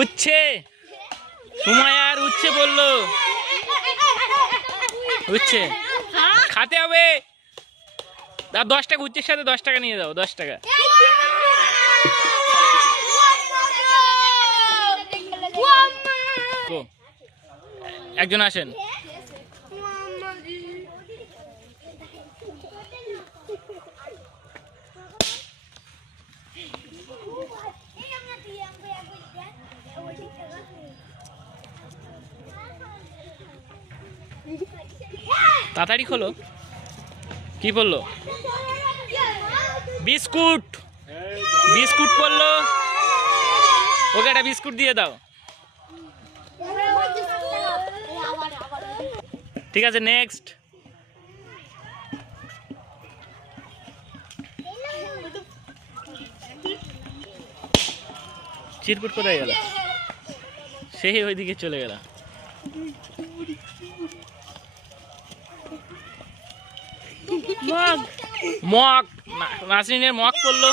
উচ্ছে সময় আর উচ্ছে বললো উচ্ছে খাতে হবে 10 টাকা উচ্ছের সাথে 10 টাকা নিয়ে যাও 10 টাকা একজন আসেন তাড়াতাড়ি খোলো কি বললো বিস্কুট বিস্কুট বললো ওকে একটা বিস্কুট দিয়ে দাও ঠিক আছে নেক্সট চিরকুট কোথায় গেল সেই ওইদিকে চলে গেল মগ নাসরিনের মগ পড়লো